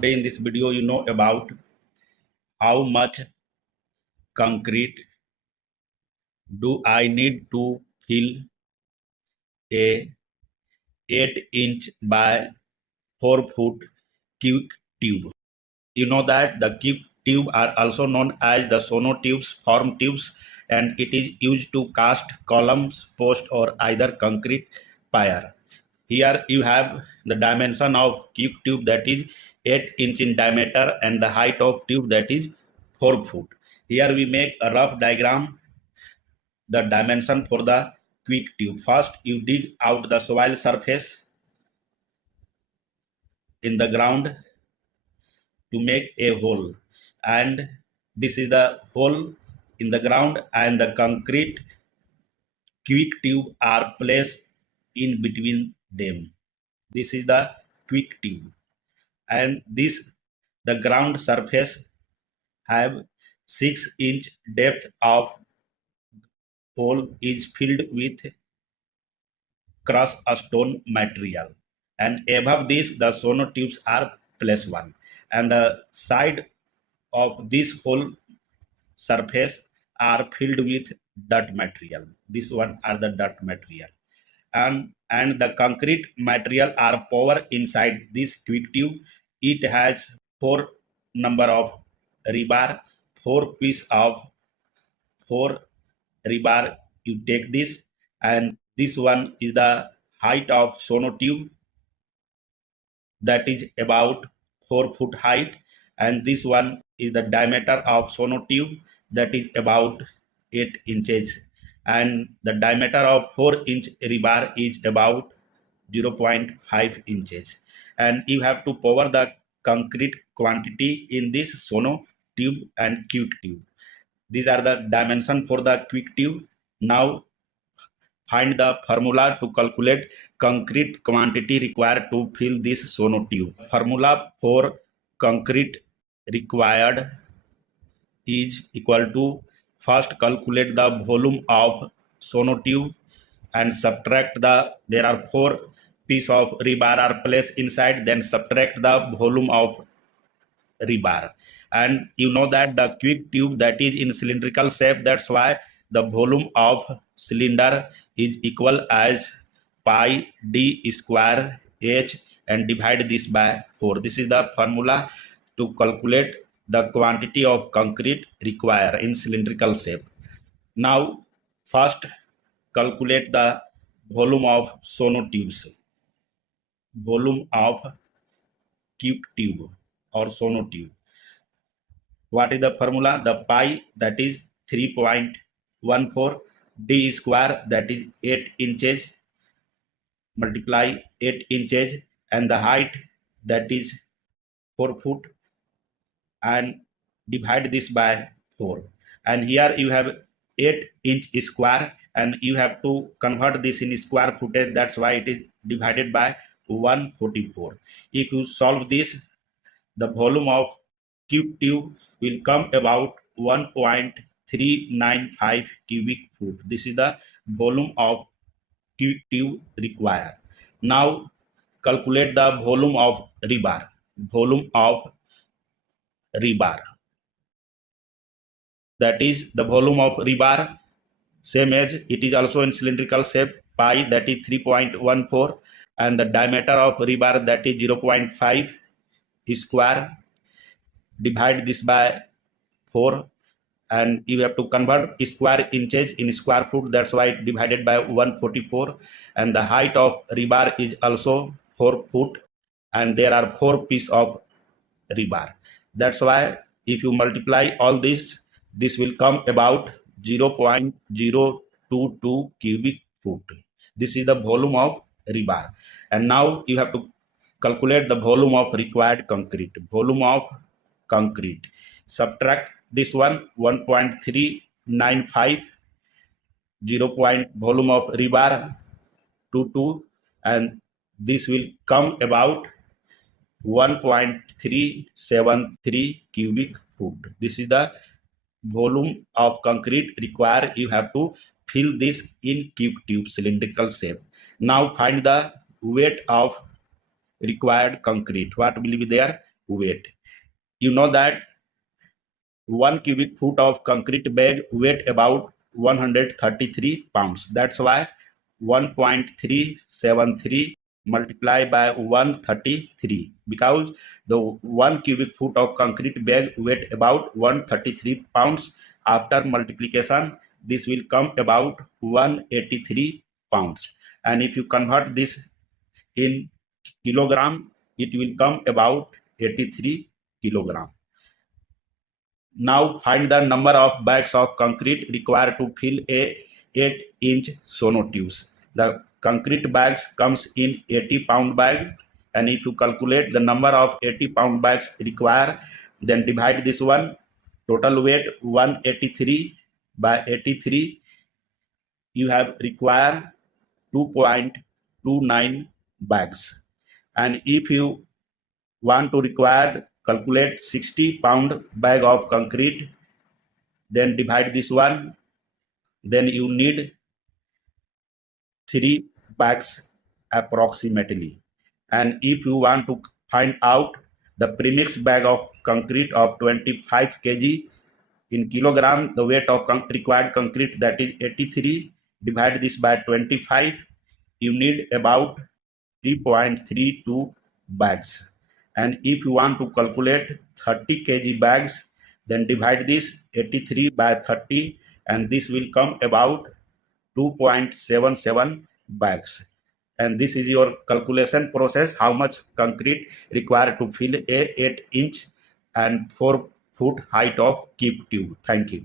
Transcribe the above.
Today in this video, you know about how much concrete do I need to fill a 8-inch by 4-foot cubic tube. You know that the cubic tube are also known as the sonotubes, form tubes, and it is used to cast columns, post, or either concrete pier. Here you have the dimension of cubic tube, that is 8-inch in diameter, and the height of tube, that is 4 foot. Here we make a rough diagram, the dimension for the cubic tube. First you dig out the soil surface in the ground to make a hole, and this is the hole in the ground, and the concrete cubic tube are placed in between them. This is the cubic tube, and this the ground surface have 6-inch depth of hole is filled with crushed stone material, and above this the sonotubes are placed one, and the side of this whole surface are filled with dirt material. This one are the dirt material, and the concrete material are poured inside this quick tube. It has 4 number of rebar, 4 piece of 4 rebar. You take this, and this one is the height of sonotube, that is about 4 foot height, and this one is the diameter of sonotube, that is about 8 inches, and the diameter of 4-inch rebar is about 0.5 inches, and you have to pour the concrete quantity in this sono tube and cubic tube. These are the dimension for the cubic tube. Now find the formula to calculate concrete quantity required to fill this sonotube. Formula for concrete required is equal to, first calculate the volume of sonotube and subtract there are 4 piece of rebar are placed inside, then subtract the volume of rebar. And you know that the cubic tube, that is in cylindrical shape, that's why the volume of cylinder is equal as pi d square h, and divide this by 4. This is the formula to calculate the quantity of concrete required in cylindrical shape. Now first calculate the volume of sonotubes. Volume of cubic tube or sonotube. What is the formula? The pi, that is 3.14, d square, that is 8 inches, multiply 8 inches, and the height, that is 4 foot, and divide this by 4. And here you have 8-inch square, and you have to convert this in square footage, that's why it is divided by 144. If you solve this, the volume of cubic tube will come about 1.395 cubic foot. This is the volume of cubic tube required. Now calculate the volume of rebar. Volume of rebar, that is the volume of rebar, same as it is also in cylindrical shape, pi, that is 3.14, and the diameter of rebar, that is 0.5 square, divide this by 4, and you have to convert square inches in square foot, that's why divided by 144, and the height of rebar is also 4 foot, and there are 4 pieces of rebar, that's why if you multiply all this will come about 0.022 cubic foot. This is the volume of rebar. And now you have to calculate the volume of required concrete. Volume of concrete, subtract this one, 1.395, 0 volume of rebar, 22, and this will come about 1.373 cubic foot. This is the volume of concrete required. You have to fill this in cubic tube cylindrical shape. Now find the weight of required concrete. What will be there? weight. You know that 1 cubic foot of concrete bag weight about 133 pounds. That's why 1.373 multiplied by 133, because the 1 cubic foot of concrete bag weight about 133 pounds. After multiplication, this will come about 183 pounds. And if you convert this in kilogram, it will come about 83 kilogram. Now find the number of bags of concrete required to fill a 8-inch sonotubes. The concrete bags comes in 80-pound bag, and if you calculate the number of 80-pound bags required, then divide this one. Total weight 183 by 83. You have require 2.29 bags. And if you want to require calculate 60-pound bag of concrete, then divide this one, then you need 3 bags approximately. And if you want to find out the premix bag of concrete of 25 kg in kilogram, the weight of required concrete, that is 83, divide this by 25, you need about 3.32 bags. And if you want to calculate 30 kg bags, then divide this 83 by 30, and this will come about 2.77 bags. And this is your calculation process, how much concrete required to fill a 8-inch and 4-foot height of keep tube. Thank you.